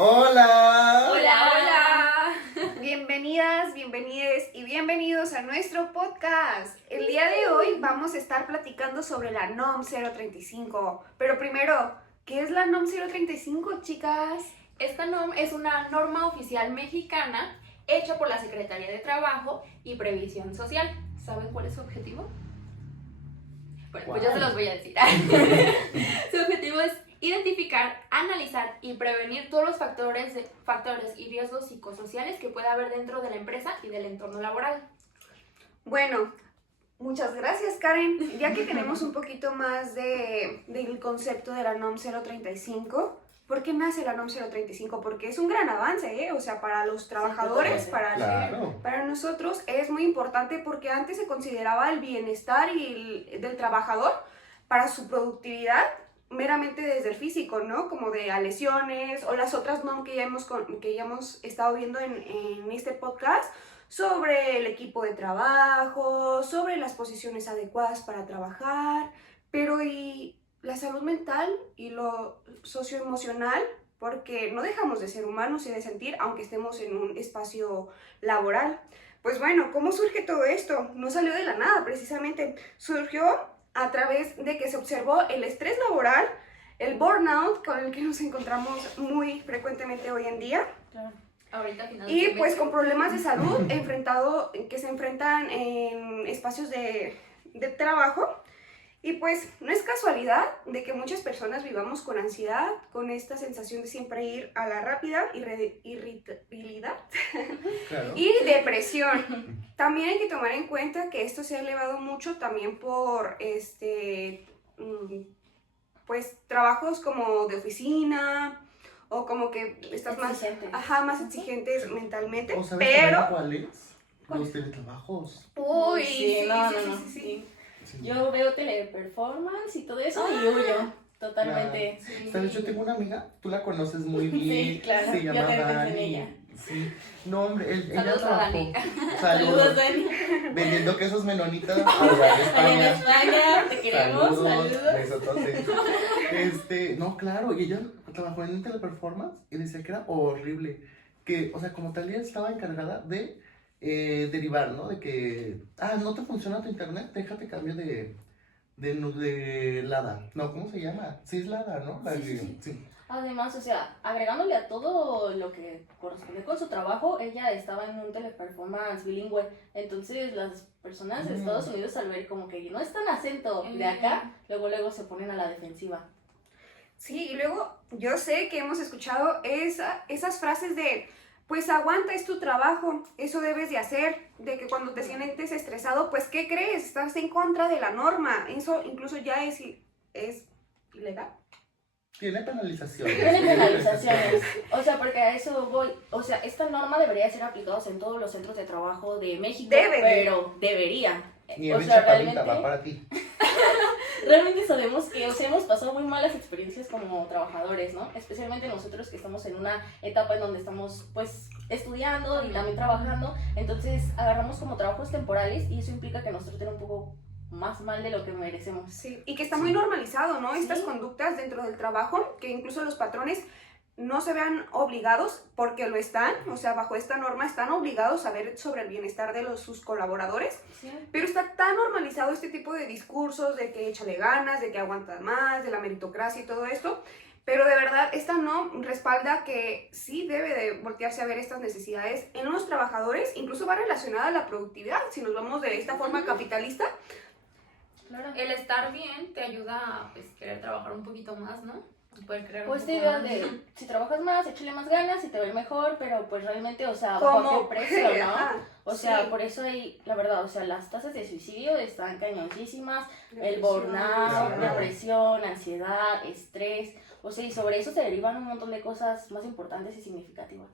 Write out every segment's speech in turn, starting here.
¡Hola! ¡Hola, hola! Bienvenidas, bienvenides y bienvenidos a nuestro podcast. El día de hoy vamos a estar platicando sobre la NOM 035. Pero primero, ¿qué es la NOM 035, chicas? Esta NOM es una norma oficial mexicana hecha por la Secretaría de Trabajo y Previsión Social. ¿Saben cuál es su objetivo? Bueno, pues yo se los voy a decir. Su objetivo es identificar, analizar y prevenir todos los factores y riesgos psicosociales que pueda haber dentro de la empresa y del entorno laboral. Bueno, muchas gracias, Karen. Ya que tenemos un poquito más del concepto de la NOM 035, ¿por qué nace la NOM 035? Porque es un gran avance, ¿eh? O sea, para los trabajadores, para nosotros es muy importante porque antes se consideraba el bienestar del trabajador para su productividad meramente desde el físico, ¿no? Como de a lesiones o las otras NOM que ya hemos estado viendo en este podcast sobre el equipo de trabajo, sobre las posiciones adecuadas para trabajar, pero ¿y la salud mental y lo socioemocional? Porque no dejamos de ser humanos y de sentir, aunque estemos en un espacio laboral. Pues bueno, ¿cómo surge todo esto? No salió de la nada, precisamente. Surgió a través de que se observó el estrés laboral, el burnout, con el que nos encontramos muy frecuentemente hoy en día. Claro. Ahorita, y pues con problemas de salud que se enfrentan en espacios de trabajo. Y pues no es casualidad de que muchas personas vivamos con ansiedad, con esta sensación de siempre ir a la rápida, irritabilidad Claro. y depresión. También hay que tomar en cuenta que esto se ha elevado mucho también por pues trabajos como de oficina o como que estás más exigentes mentalmente. ¿O sabes pero cuáles? Los teletrabajos. Uy, sí. Sí. Yo veo teleperformance y todo eso y huyo totalmente. Claro. Sí. ¿Sabes? Yo tengo una amiga, tú la conoces muy bien. Sí, claro. Se Yo llama también pensé en Dani. ella. Sí. No, hombre, ella Saludos a trabajó. Dani. Saludos. Dani. Vendiendo quesos menonitas allá en España. Allá en España, te queremos. Saludos. Besototes. No, claro, y ella trabajó en teleperformance y decía que era horrible. Que, o sea, como tal, ella estaba encargada de derivar, ¿no? De que, no te funciona tu internet, déjate cambio de LADA. No, ¿cómo se llama? Sí, es LADA, ¿no? Sí. Además, o sea, agregándole a todo lo que corresponde con su trabajo, ella estaba en un teleperformance bilingüe. Entonces, las personas de Estados Unidos, al ver como que no están acento de acá, luego se ponen a la defensiva. Sí, y luego yo sé que hemos escuchado esas frases de, pues aguanta, es tu trabajo, eso debes de hacer, de que cuando te sientes estresado, pues ¿qué crees? Estás en contra de la norma, eso incluso ya es ilegal. Tiene penalizaciones. O sea, porque a eso voy. O sea, esta norma debería ser aplicada en todos los centros de trabajo de México. Pero debería. Nieve chaparrita, va para ti. Realmente sabemos que, o sea, hemos pasado muy malas experiencias como trabajadores, ¿no? Especialmente nosotros que estamos en una etapa en donde estamos, pues, estudiando y también trabajando. Entonces, agarramos como trabajos temporales y eso implica que nos traten un poco más mal de lo que merecemos. Sí, y que está muy normalizado, ¿no? Estas conductas dentro del trabajo, que incluso los patrones no se vean obligados, porque lo están, o sea, bajo esta norma están obligados a ver sobre el bienestar de sus colaboradores, pero está tan normalizado este tipo de discursos de que échale ganas, de que aguantas más, de la meritocracia y todo esto, pero de verdad esta no respalda que sí debe de voltearse a ver estas necesidades en los trabajadores, incluso va relacionada a la productividad, si nos vamos de esta forma capitalista. Claro. El estar bien te ayuda a pues, querer trabajar un poquito más, ¿no? Poder crear Pues un te poco digo más. de, si trabajas más, échale más ganas y te va a ir mejor, pero pues realmente, o sea, ¿Cómo? bajo qué precio, ¿no? Ajá, O sea, sí. por eso hay, la verdad, o sea, las tasas de suicidio están cañoncísimas, el burnout, Claro. depresión, ansiedad, estrés, o sea, y sobre eso se derivan un montón de cosas más importantes y significativas.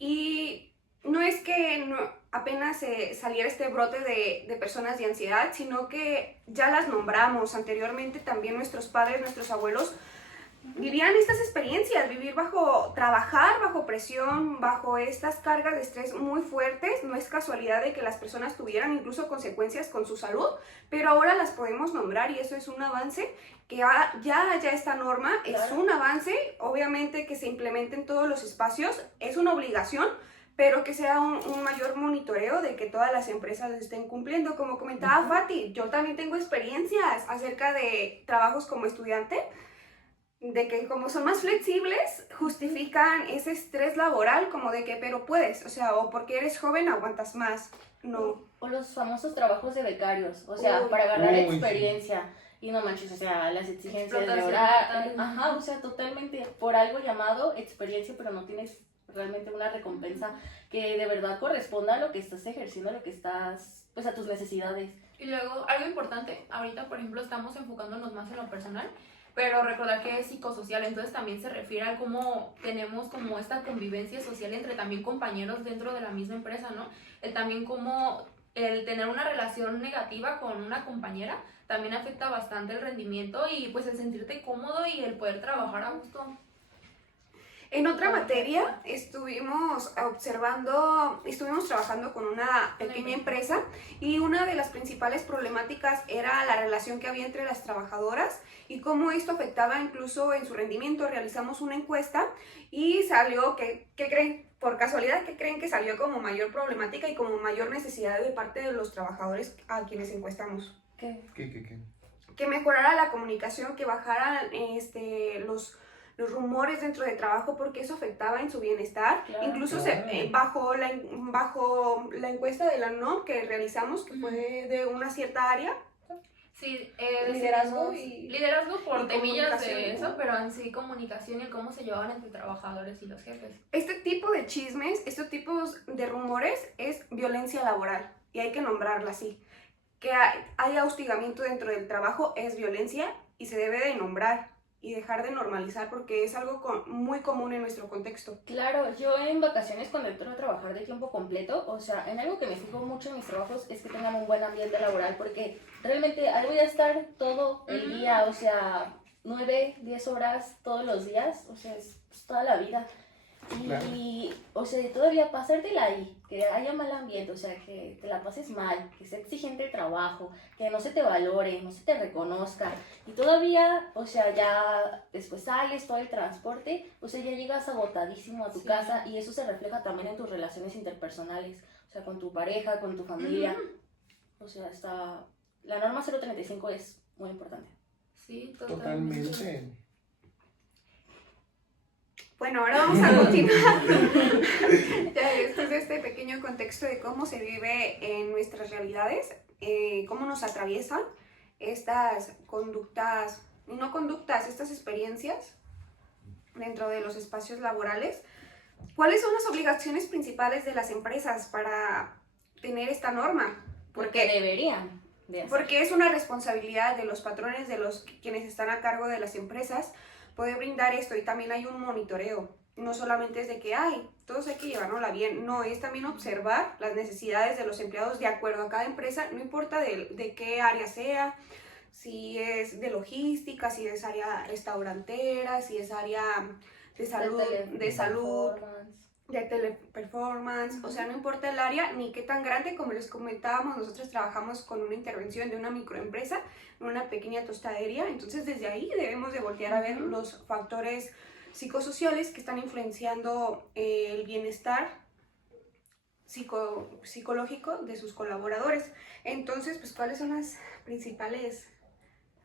Y no es que apenas saliera este brote de personas de ansiedad, sino que ya las nombramos anteriormente, también nuestros padres, nuestros abuelos vivían estas experiencias, trabajar bajo presión, bajo estas cargas de estrés muy fuertes. No es casualidad de que las personas tuvieran incluso consecuencias con su salud, pero ahora las podemos nombrar y eso es un avance que ya haya esta norma, es un avance, obviamente que se implemente en todos los espacios, es una obligación, pero que sea un mayor monitoreo de que todas las empresas estén cumpliendo. Como comentaba Fati, yo también tengo experiencias acerca de trabajos como estudiante, de que como son más flexibles, justifican ese estrés laboral como de que, pero puedes, o sea, o porque eres joven aguantas más, no. O los famosos trabajos de becarios, o sea, Uy. para agarrar Uy, experiencia. Y no manches, o sea, las exigencias de Explotación horario, total. ajá, o sea, totalmente por algo llamado experiencia, pero no tienes realmente una recompensa que de verdad corresponda a lo que estás ejerciendo, a lo que estás, pues a tus necesidades. Y luego, algo importante, ahorita por ejemplo estamos enfocándonos más en lo personal, pero recordar que es psicosocial, entonces también se refiere a cómo tenemos como esta convivencia social entre también compañeros dentro de la misma empresa, ¿no? También como el tener una relación negativa con una compañera también afecta bastante el rendimiento y pues el sentirte cómodo y el poder trabajar a gusto. En otra materia estuvimos trabajando con una pequeña empresa y una de las principales problemáticas era la relación que había entre las trabajadoras y cómo esto afectaba incluso en su rendimiento. Realizamos una encuesta y salió, ¿qué creen? Por casualidad, ¿qué creen que salió como mayor problemática y como mayor necesidad de parte de los trabajadores a quienes encuestamos? ¿Qué? ¿Qué? Que mejorara la comunicación, que bajaran los rumores dentro del trabajo, porque eso afectaba en su bienestar. Claro, Incluso claro. bajo la encuesta de la NOM que realizamos, que fue de una cierta área, Sí, liderazgo liderazgo por y temillas comunicación. de eso, pero en sí comunicación y el cómo se llevaban entre trabajadores y los jefes. este tipo de chismes, estos tipos de rumores es violencia laboral y hay que nombrarla así. Que haya hostigamiento dentro del trabajo es violencia y se debe de nombrar y dejar de normalizar porque es algo muy común en nuestro contexto. Claro, yo en vacaciones cuando entro a trabajar de tiempo completo, o sea, en algo que me fijo mucho en mis trabajos es que tengan un buen ambiente laboral, porque realmente ahí voy a estar todo el día, o sea, 9, 10 horas todos los días, o sea, es toda la vida. Y, o sea, todavía pasártela ahí, que haya mal ambiente, o sea, que te la pases mal, que sea exigente el trabajo, que no se te valore, no se te reconozca, y todavía, o sea, ya después sales todo el transporte, o sea, ya llegas agotadísimo a tu Sí. casa, y eso se refleja también en tus relaciones interpersonales, o sea, con tu pareja, con tu familia, o sea, la norma 035 es muy importante. Sí, totalmente. Totalmente. Bueno, ahora vamos a continuar. Ya después de este pequeño contexto de cómo se vive en nuestras realidades, cómo nos atraviesan estas conductas, estas experiencias dentro de los espacios laborales. ¿Cuáles son las obligaciones principales de las empresas para tener esta norma? Porque deberían de hacer. Porque es una responsabilidad de los patrones, de quienes están a cargo de las empresas, poder brindar esto, y también hay un monitoreo. No solamente es de que, todos hay que llevárnosla bien, no, es también observar las necesidades de los empleados de acuerdo a cada empresa, no importa de qué área sea, si es de logística, si es área restaurantera, si es área de salud, de teleperformance, o sea, no importa el área ni qué tan grande. Como les comentábamos, nosotros trabajamos con una intervención de una microempresa, una pequeña tostadería, entonces desde ahí debemos de voltear a ver los factores psicosociales que están influenciando el bienestar psicológico de sus colaboradores. Entonces, pues, ¿cuáles son las principales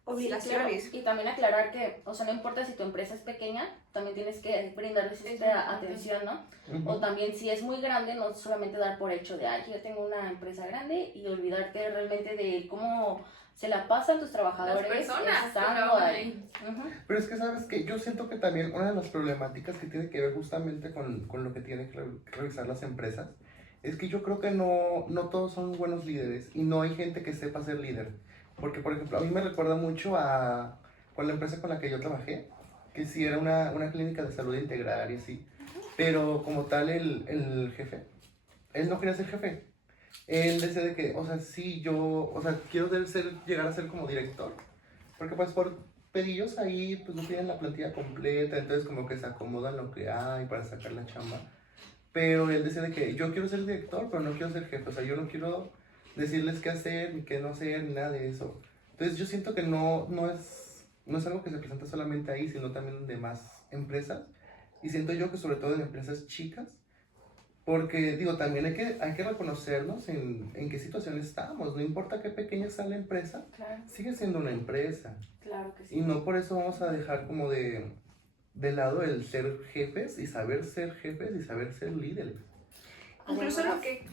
obligaciones? Sí, claro. Y también aclarar que, o sea, no importa si tu empresa es pequeña, también tienes que brindarles esta atención, ¿no? O también si es muy grande, no solamente dar por hecho de, yo tengo una empresa grande, y olvidarte realmente de cómo se la pasan tus trabajadores. Las personas que estando trabajan ahí. Pero es que, ¿sabes qué? Yo siento que también una de las problemáticas que tiene que ver justamente con lo que tienen que revisar las empresas es que yo creo que no todos son buenos líderes y no hay gente que sepa ser líder. Porque, por ejemplo, a mí me recuerda mucho con la empresa con la que yo trabajé, que sí era una clínica de salud integral y así, pero como tal el jefe, él no quería ser jefe. Él decía de que, o sea, sí, quiero llegar a ser como director, porque pues por pedillos ahí pues no tienen la plantilla completa, entonces como que se acomodan lo que hay para sacar la chamba. Pero él decía de que yo quiero ser director, pero no quiero ser jefe, o sea, yo no quiero decirles qué hacer, ni qué no hacer, ni nada de eso. Entonces yo siento que no es algo que se presenta solamente ahí, sino también en demás empresas. Y siento yo que sobre todo en empresas chicas, porque digo, también hay que reconocernos en qué situación estamos. No importa qué pequeña sea la empresa, Claro, sigue siendo una empresa. claro que Y sí. no por eso vamos a dejar como de lado el ser jefes y saber ser jefes y saber ser líderes. Incluso Además- lo que...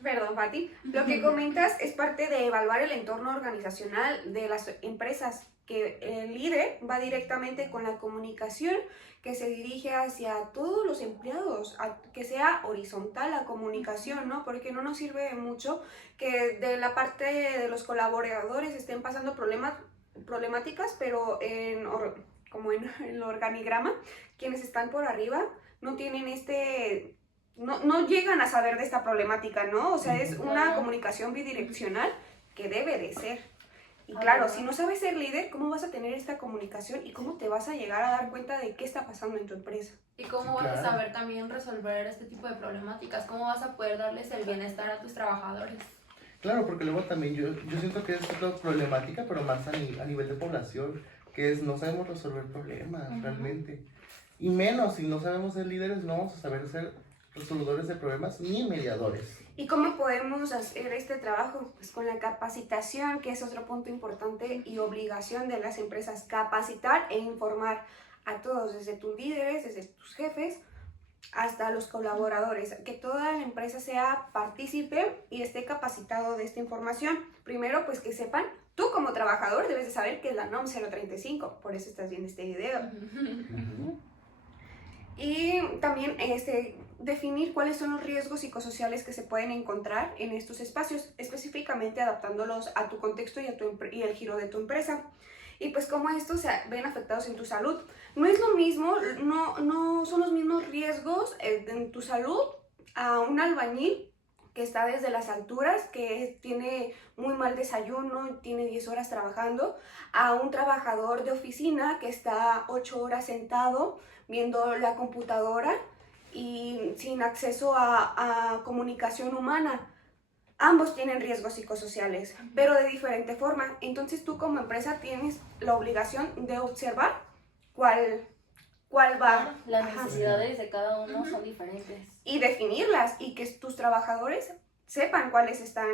perdón, Pati. Lo que comentas es parte de evaluar el entorno organizacional de las empresas, que el líder va directamente con la comunicación que se dirige hacia todos los empleados, que sea horizontal la comunicación, ¿no? Porque no nos sirve de mucho que de la parte de los colaboradores estén pasando problemáticas, pero como en el organigrama, quienes están por arriba no tienen no llegan a saber de esta problemática, ¿no? O sea, es una comunicación bidireccional que debe de ser. Y claro, si no sabes ser líder, ¿cómo vas a tener esta comunicación y cómo te vas a llegar a dar cuenta de qué está pasando en tu empresa? ¿Y cómo Sí, vas a claro. saber también resolver este tipo de problemáticas? ¿Cómo vas a poder darles el bienestar a tus trabajadores? Claro, porque luego también yo siento que es otra problemática, pero más a nivel de población, que es no sabemos resolver problemas realmente. Y menos, si no sabemos ser líderes, no vamos a saber ser resolvedores de problemas ni mediadores. ¿Y cómo podemos hacer este trabajo? Pues con la capacitación, que es otro punto importante y obligación de las empresas, capacitar e informar a todos, desde tus líderes, desde tus jefes, hasta los colaboradores, que toda la empresa sea partícipe y esté capacitado de esta información. Primero, pues que sepan, tú como trabajador debes de saber qué es la NOM 035, por eso estás viendo este video. Y también definir cuáles son los riesgos psicosociales que se pueden encontrar en estos espacios, específicamente adaptándolos a tu contexto y al giro de tu empresa. Y pues cómo estos se ven afectados en tu salud. No es lo mismo, no son los mismos riesgos en tu salud a un albañil que está desde las alturas, que tiene muy mal desayuno, tiene 10 horas trabajando, a un trabajador de oficina que está 8 horas sentado viendo la computadora y sin acceso a comunicación humana. Ambos tienen riesgos psicosociales, pero de diferente forma. Entonces tú como empresa tienes la obligación de observar cuál va. Las Ajá. necesidades de cada uno son diferentes. Y definirlas y que tus trabajadores sepan cuáles están,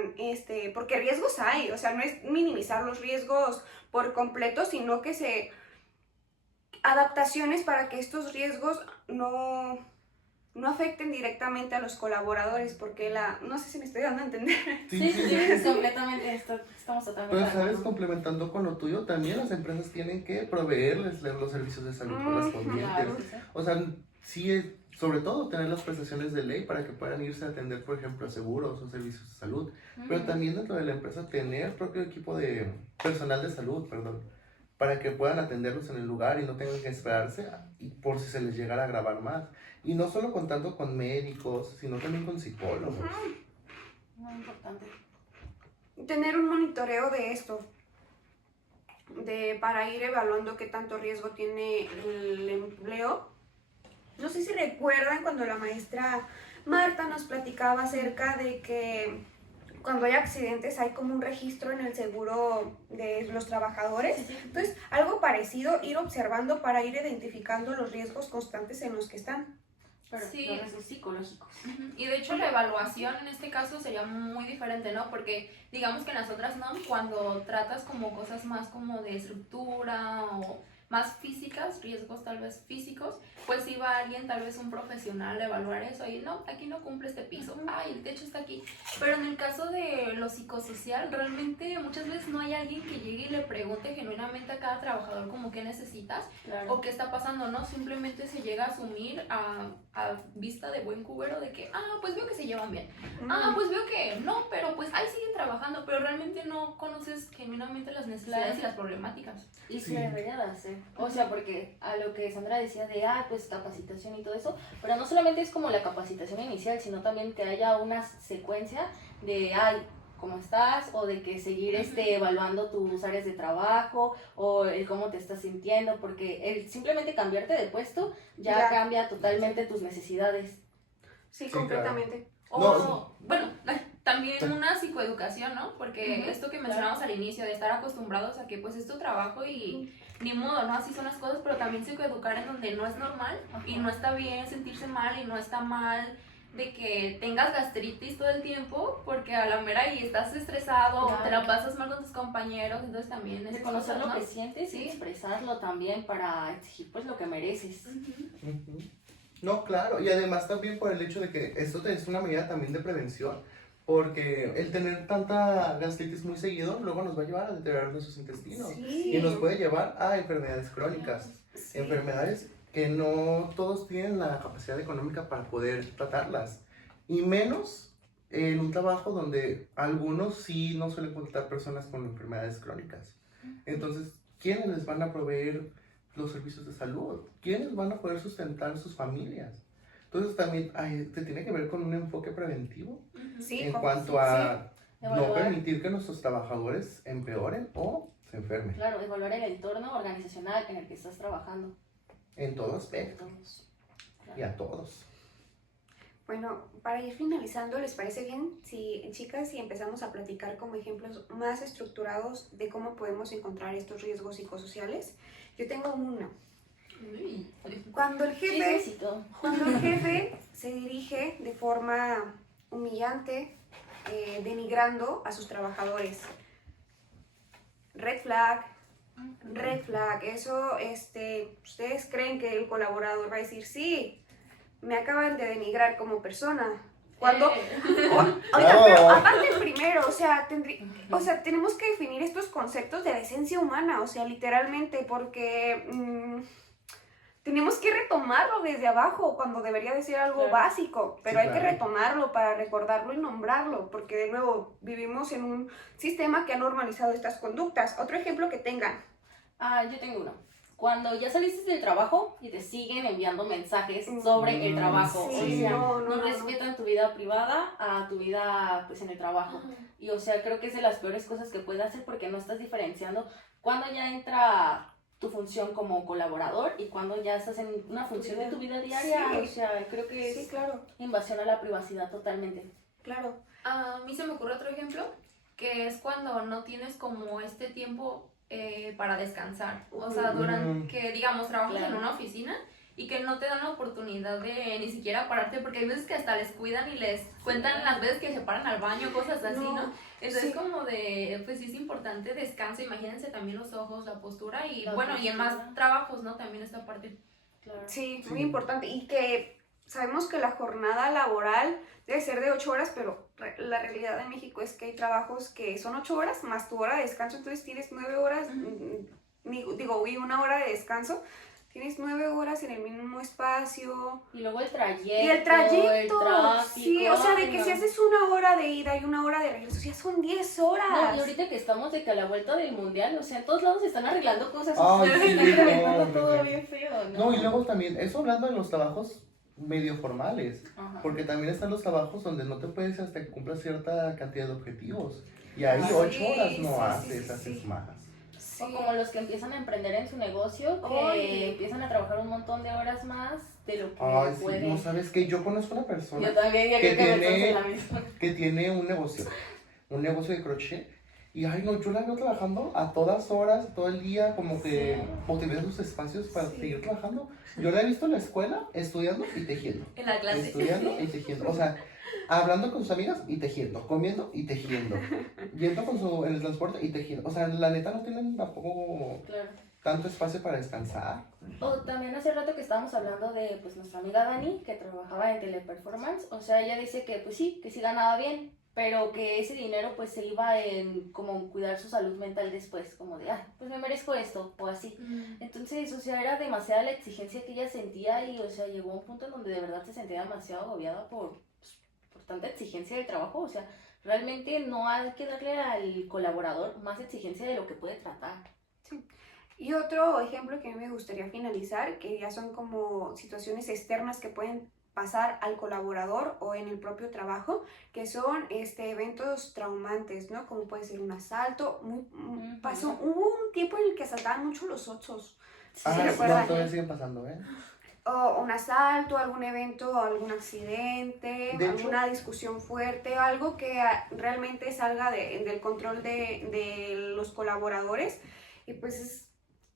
porque riesgos hay, o sea, no es minimizar los riesgos por completo, sino que adaptaciones para que estos riesgos no afecten directamente a los colaboradores, porque no sé si me estoy dando a entender. Sí, completamente, estamos totalmente Pero de sabes, acuerdo. complementando con lo tuyo, también las empresas tienen que proveerles los servicios de salud correspondientes. Claro, sí. O sea, sí, sobre todo tener las prestaciones de ley para que puedan irse a atender, por ejemplo, a seguros o servicios de salud. Pero también dentro de la empresa tener propio equipo de personal de salud, perdón, para que puedan atenderlos en el lugar y no tengan que esperarse y por si se les llegara a agravar más. Y no solo contando con médicos, sino también con psicólogos. Muy importante. Tener un monitoreo de esto, para ir evaluando qué tanto riesgo tiene el empleo. No sé si recuerdan cuando la maestra Marta nos platicaba acerca de que cuando hay accidentes hay como un registro en el seguro de los trabajadores. Entonces, algo parecido, ir observando para ir identificando los riesgos constantes en los que están. Pero Sí. los riesgos psicológicos. Y de hecho la evaluación en este caso sería muy diferente, ¿no? Porque digamos que en las otras no, cuando tratas como cosas más como de estructura o más físicas, riesgos tal vez físicos, pues si va alguien, tal vez un profesional a evaluar eso y no, aquí no cumple este piso, ay, el techo está aquí. Pero en el caso de lo psicosocial, realmente muchas veces no hay alguien que llegue y le pregunte genuinamente a cada trabajador como qué necesitas Claro. o qué está pasando, ¿no? Simplemente se llega a asumir a vista de buen cubero de que, pues veo que se llevan bien. Pues veo que no, pero pues ahí siguen trabajando, pero realmente no conoces genuinamente las necesidades Sí. y las problemáticas. Y Sí. se debería de hacer. O sea, porque a lo que Sandra decía de, pues capacitación y todo eso, pero no solamente es como la capacitación inicial, sino también que haya una secuencia de, cómo estás, o de que seguir evaluando tus áreas de trabajo, o el cómo te estás sintiendo, porque el simplemente cambiarte de puesto ya cambia totalmente tus necesidades. Sí, Sí, completamente. O, No. bueno, también una psicoeducación, ¿no? Porque Ujú, esto que mencionamos al inicio, de estar acostumbrados a que pues es tu trabajo y ni modo, ¿no? Así son las cosas, pero también psicoeducar en donde no es normal y no está bien sentirse mal y no está mal de que tengas gastritis todo el tiempo porque a la mera y estás estresado o te la pasas mal con tus compañeros, entonces también es Reconocer lo ¿no? que sientes y Sí. expresarlo también para exigir pues lo que mereces. Ujú. No, claro, y además también por el hecho de que esto es una medida también de prevención, porque el tener tanta gastritis muy seguido luego nos va a llevar a deteriorar nuestros intestinos Sí. y nos puede llevar a enfermedades crónicas, Sí. enfermedades que no todos tienen la capacidad económica para poder tratarlas, y menos en un trabajo donde algunos sí no suelen contratar personas con enfermedades crónicas. Entonces, ¿quiénes les van a proveer los servicios de salud? ¿Quiénes van a poder sustentar sus familias? Entonces también te tiene que ver con un enfoque preventivo Sí, en como- cuanto sí, a no Evaluar. permitir que nuestros trabajadores empeoren o se enfermen Claro, evaluar el entorno organizacional en el que estás trabajando. en todo aspecto Todos. y a todos. Bueno, para ir finalizando, ¿les parece bien si, chicas, si empezamos a platicar como ejemplos más estructurados de cómo podemos encontrar estos riesgos psicosociales? Yo tengo uno. Uy. Cuando el jefe, Chismecito. se dirige de forma humillante, denigrando a sus trabajadores. Red flag, red flag. Eso, ¿ustedes creen que el colaborador va a decir, sí, me acaban de denigrar como persona? Cuando, oiga, No. pero aparte primero, o sea, tenemos que definir estos conceptos de la esencia humana, o sea, literalmente, porque tenemos que retomarlo desde abajo cuando debería de ser algo Claro. básico, pero Sí, hay que claro. retomarlo para recordarlo y nombrarlo, porque de nuevo vivimos en un sistema que ha normalizado estas conductas. Otro ejemplo que tengan. Yo tengo uno. Cuando ya saliste del trabajo y te siguen enviando mensajes sobre el trabajo. Sí, o sea, no, no no. respetan tu vida privada a tu vida pues en el trabajo. Y o sea, creo que es de las peores cosas que puedes hacer porque no estás diferenciando cuando ya entra tu función como colaborador y cuando ya estás en una función de tu vida diaria. Sí. O sea, creo que Sí, es claro, invasión a la privacidad totalmente. claro. A mí se me ocurre otro ejemplo, que es cuando no tienes como este tiempo para descansar. O sea, durante que, digamos, trabajas Claro. en una oficina y que no te dan la oportunidad de ni siquiera pararte, porque hay veces que hasta les cuidan y les cuentan las veces que se paran al baño, cosas así, ¿no? Entonces sí. como de, pues sí es importante descanso, imagínense también los ojos, la postura y La bueno, y en postura. más trabajos, ¿no? También esta parte. Claro. Sí, Sí. muy importante. Y que sabemos que la jornada laboral debe ser de 8 horas, pero la realidad de México es que hay trabajos que son 8 horas más tu hora de descanso, entonces tienes 9 horas, y 1 hora de descanso. Tienes 9 horas en el mismo espacio. Y luego el trayecto. Y el trayecto. el tráfico. Sí, o sea, de ay, que no. si haces 1 hora de ida y 1 hora de regreso, ya son 10 horas. No, y ahorita que estamos de que a la vuelta del mundial, o sea, en todos lados se están arreglando cosas. Ay, se sí, están reventando no, todo no. bien feo, ¿no? No, y luego también, eso hablando de los trabajos medio formales, Ajá. porque también están los trabajos donde no te puedes ir hasta que cumplas cierta cantidad de objetivos. Y ahí Sí, 8 horas no sí, haces, sí, haces sí. más. Sí. O como los que empiezan a emprender en su negocio, que Ay. empiezan a trabajar un montón de horas más de lo que Ay, sí, pueden. no, ¿sabes qué? Yo conozco una persona Yo también, ya que creo que me tiene- en la misma. que tiene un negocio de crochet. Y ay, no, yo la veo trabajando a todas horas, todo el día, como que Sí. utilizando sus espacios para Sí. seguir trabajando. Yo la he visto en la escuela estudiando y tejiendo. En la clase. Estudiando y tejiendo. O sea, hablando con sus amigas y tejiendo, comiendo y tejiendo, yendo en el transporte y tejiendo. O sea, la neta no tienen tampoco Claro. tanto espacio para descansar. O también hace rato que estábamos hablando de pues nuestra amiga Dani, que trabajaba en Teleperformance, o sea, ella dice que pues sí, que sí ganaba bien, pero que ese dinero pues se iba en como cuidar su salud mental después, como de, pues me merezco esto, o así. Entonces, o sea, era demasiada la exigencia que ella sentía y, o sea, llegó a un punto en donde de verdad se sentía demasiado agobiada por tanta exigencia del trabajo, o sea, realmente no hay que darle al colaborador más exigencia de lo que puede tratar. Y otro ejemplo que a mí me gustaría finalizar, que ya son como situaciones externas que pueden pasar al colaborador o en el propio trabajo, que son eventos traumantes, ¿no? Como puede ser un asalto. Hubo un tiempo en el que asaltaban mucho los Oxxos. Si se No, recuerdan. todavía siguen pasando, ¿eh? O un asalto, algún evento, algún accidente, De alguna discusión fuerte, algo que realmente salga del control de los colaboradores. Y pues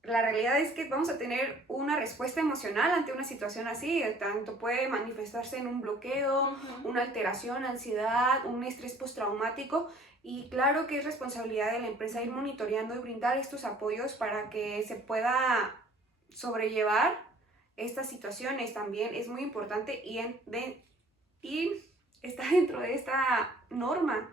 la realidad es que vamos a tener una respuesta emocional ante una situación así. Tanto puede manifestarse en un bloqueo, una alteración, ansiedad, un estrés postraumático. Y claro que es responsabilidad de la empresa ir monitoreando y brindar estos apoyos para que se pueda sobrellevar estas situaciones. También es muy importante y está dentro de esta norma.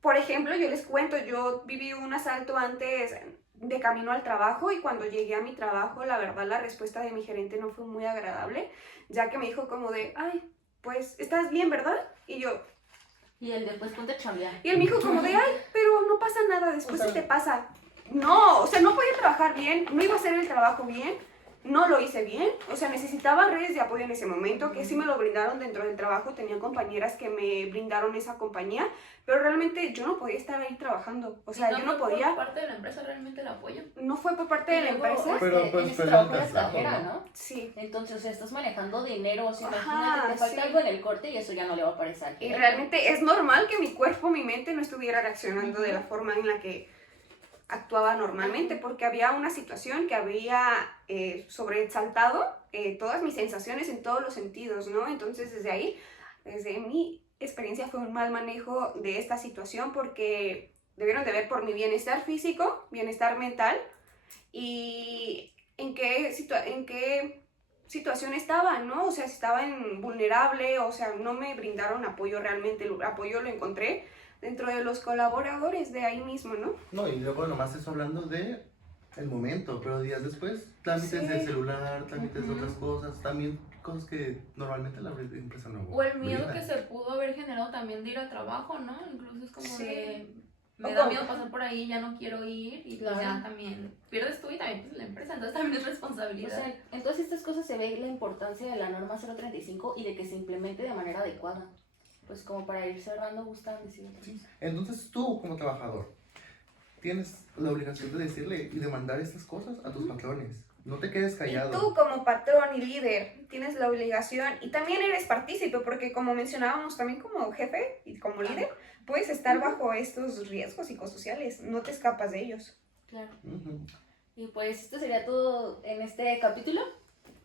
Por ejemplo, yo les cuento, yo viví un asalto antes de camino al trabajo y cuando llegué a mi trabajo, la verdad, la respuesta de mi gerente no fue muy agradable, ya que me dijo como de, ay, pues, ¿estás bien, verdad? Y yo... Y el después ponte a chambear. Y él me dijo como de, ay, pero no pasa nada, después se te pasa. No, o sea, no podía trabajar bien, no iba a hacer el trabajo bien, no lo hice bien, o sea, necesitaba redes de apoyo en ese momento, que sí me lo brindaron dentro del trabajo, tenía compañeras que me brindaron esa compañía, pero realmente yo no podía estar ahí trabajando, o sea, yo no podía... ¿Por parte de la empresa realmente el apoyo? No fue por parte de la empresa. Pero, pues, en fue trabajo el eres traslado, cajera, ¿no? ¿no? Sí. Entonces, o sea, estás manejando dinero, o sea, Ajá, imagínate, te falta sí. algo en el corte y eso ya no le va a parecer. Y realmente es normal que mi cuerpo, mi mente no estuviera reaccionando de la forma en la que actuaba normalmente, porque había una situación que había sobresaltado todas mis sensaciones en todos los sentidos, ¿no? Entonces, desde ahí, desde mi experiencia fue un mal manejo de esta situación porque debieron de ver por mi bienestar físico, bienestar mental y en qué situación estaba, ¿no? O sea, si estaba vulnerable, o sea, no me brindaron apoyo realmente, el apoyo lo encontré dentro de los colaboradores de ahí mismo, ¿no? No, y luego nomás estoy hablando de el momento, pero días después, trámites Sí. de celular, trámites de otras cosas, también cosas que normalmente la empresa no O el miedo brinda. que se pudo haber generado también de ir al trabajo, ¿no? Incluso es como Sí. de... Me O da como- miedo pasar por ahí, ya no quiero ir y pues Claro. ya también pierdes tú y también pues, la empresa, entonces también es O responsabilidad. sea, en todas estas cosas se ve la importancia de la norma 035 y de que se implemente de manera adecuada. Pues como para ir cerrando, gustan decir. Sí. Entonces tú, como trabajador, tienes la obligación de decirle y demandar estas cosas a tus patrones. No te quedes Y callado. tú como patrón y líder tienes la obligación y también eres partícipe porque como mencionábamos también como jefe y como líder puedes estar bajo estos riesgos psicosociales, no te escapas de ellos. Claro. Ujú. Y pues esto sería todo en este capítulo.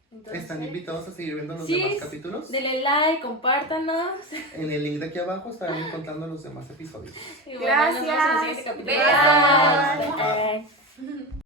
Entonces, Están invitados a seguir viendo los Sí, demás capítulos. denle like, compártanos. En el link de aquí abajo estarán encontrando los demás episodios. Y bueno, nos vemos en el siguiente Gracias. capítulo. Besos. Bye.